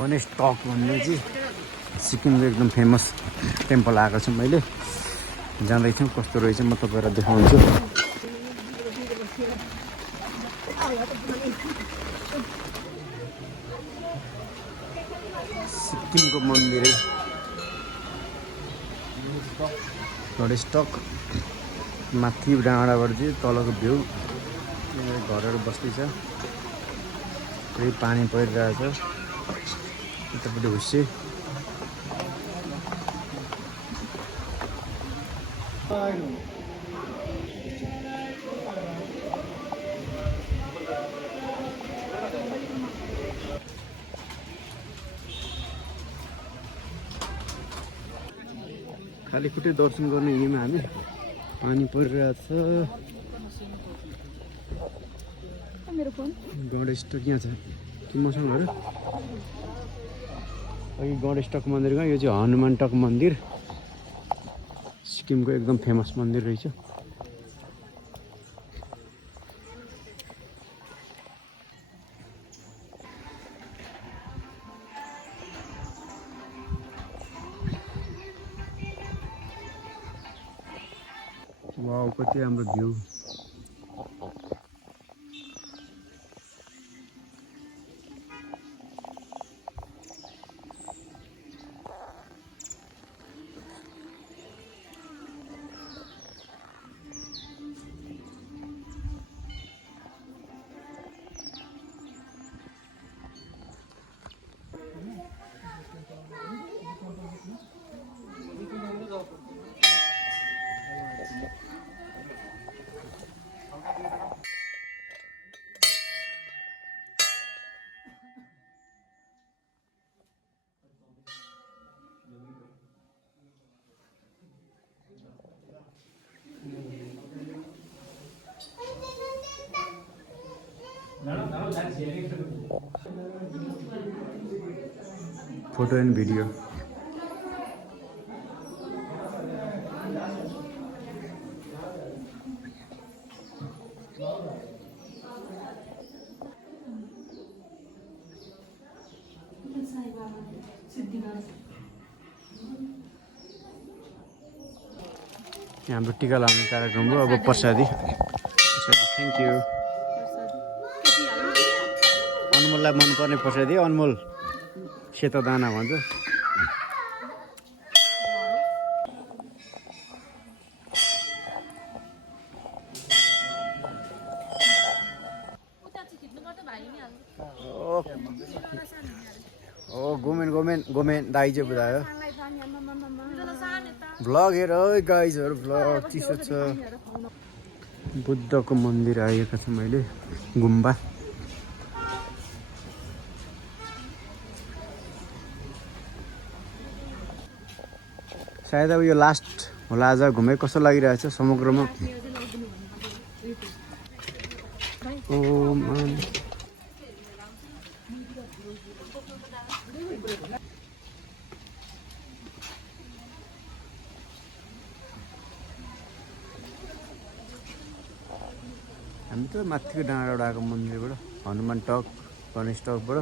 Ganesh talk भन्ने चाहिँ सिक्किमको एकदम फेमस टेम्पल आएको छु मैले जाँदैछु कस्तो रहेछ म तपाईहरुलाई देखाउँछु सिक्किमको मन्दिर गणेश टक माथि डाँडाबाट चाहिँ तलको भ्यू घरहरु बस्दै छ पुरै पानी परिरहेछ यतापट्टि हुस्से खाली खुट्टै दर्शन गर्ने हिँड्यौँ हामी पानी परिरहेछ गणेश टक यहाँ छ कि मसँग हो र अघि गणेश टक मन्दिर गयो यो चाहिँ हनुमान टक मन्दिर सिक्किमको एकदम फेमस मन्दिर रहेछ वाउ कति राम्रो भ्यू फोटो एन्ड भिडियो हाम्रो टिका लाउने कार्यक्रम हो अब प्रसादी थ्याङ्क यू अनमोललाई मनपर्ने प्रसादी अनमोल सेतो दाना भन्छ ओ गोमेन दाइ चाहिँ बुझायो भ्लग हेर है गाइजहरु भ्लग चिसो छ बुद्धको मन्दिर आएको छ मैले गुम्बा सायद अब यो लास्ट होला आज घुमे कस्तो लागिरहेछ समुद्रमा ओ मान हामी त माथिको डाँडाबाट आएको मन्दिरबाट हनुमान टक गणेश टकबाट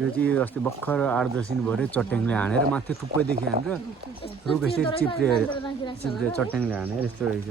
यो चाहिँ अस्ति भर्खर 8-10 दिन भरे चट्याङले हानेर माथि थुप्पैदेखि हानेर रुख यसरी चिप्रे चट्याङले हानेर यस्तो रहेछ